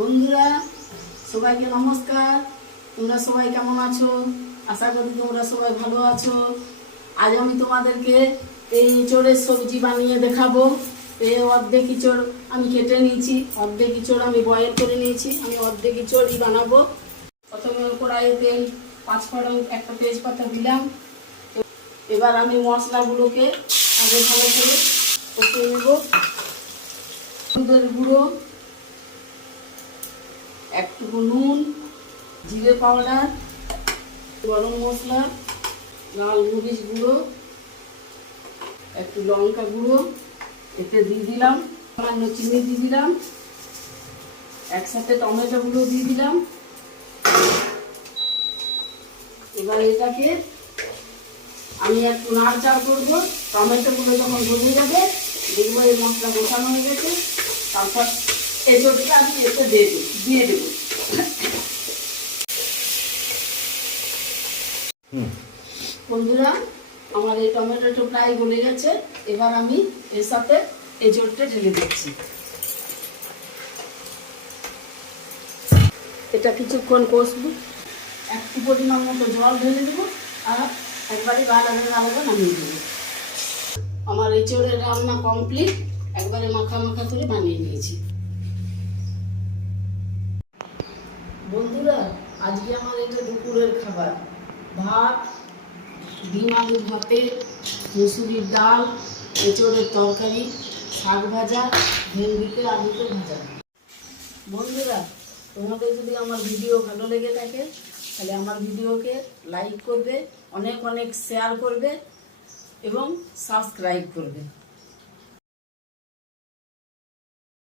বন্ধুরা সবাইকে নমস্কার। তোমরা সবাই কেমন আছো? আশা করি তোমরা সবাই ভালো আছো। আজ আমি তোমাদেরকে এই ইঁচড়ের সবজি বানিয়ে দেখাবো। এই অর্ধেক ইঁচড় আমি কেটে নিয়েছি, অর্ধেক ইঁচড় আমি বয়েল করে নিয়েছি। আমি অর্ধেক ইঁচড়ই বানাবো। প্রথমে কড়াইয়ে তেল, পাঁচফোড়ন, একটা তেজপাতা দিলাম। এবার আমি মশলাগুলোকে আগে ভালো করে কষিয়ে নেব। হলুদের গুঁড়ো, একটু নুন, জিরে পাউডার, গরম মশলা, লাল মরিচ গুঁড়ো, একটু লঙ্কা গুঁড়ো এতে দিয়ে দিলাম। সামান্য চিনি দিয়ে দিলাম। একসাথে টমেটো গুঁড়ো দিয়ে দিলাম। এবার এটাকে আমি একটু নাড়চাড় করবো। টমেটো গুলো যখন গলে যাবে দেখবো এই মশলা গোছানো হয়ে গেছে। তারপর এঁচড়টা আমি এতে দিয়ে দেবো। বন্ধুরা আমার এই টমেটোটা প্রায় গলে গেছে। এবার আমি এর সাথে এঁচড়টা ঢেলে দিচ্ছি। এটা কিছুক্ষণ কষবো। একটু পরিমাণ মতো জল ঢেলে দেবো আর একবারে আলাদা নামিয়ে দেবো। আমার এঁচড়ের রান্না কমপ্লিট। একবারে মাখা মাখা করে বানিয়ে নিয়েছি। বন্ধুরা আজকে আমার এটা দুপুরের খাবার। ভাত, ডিম আলু ভাতে, মুসুরির ডাল, এঁচড়ের তরকারি, শাক ভাজা, ভেন্ডিতে আলুতে ভাজা। বন্ধুরা তোমাদের যদি আমার ভিডিও ভালো লেগে থাকে তাহলে আমার ভিডিওকে লাইক করবে, অনেক অনেক শেয়ার করবে এবং সাবস্ক্রাইব করবে।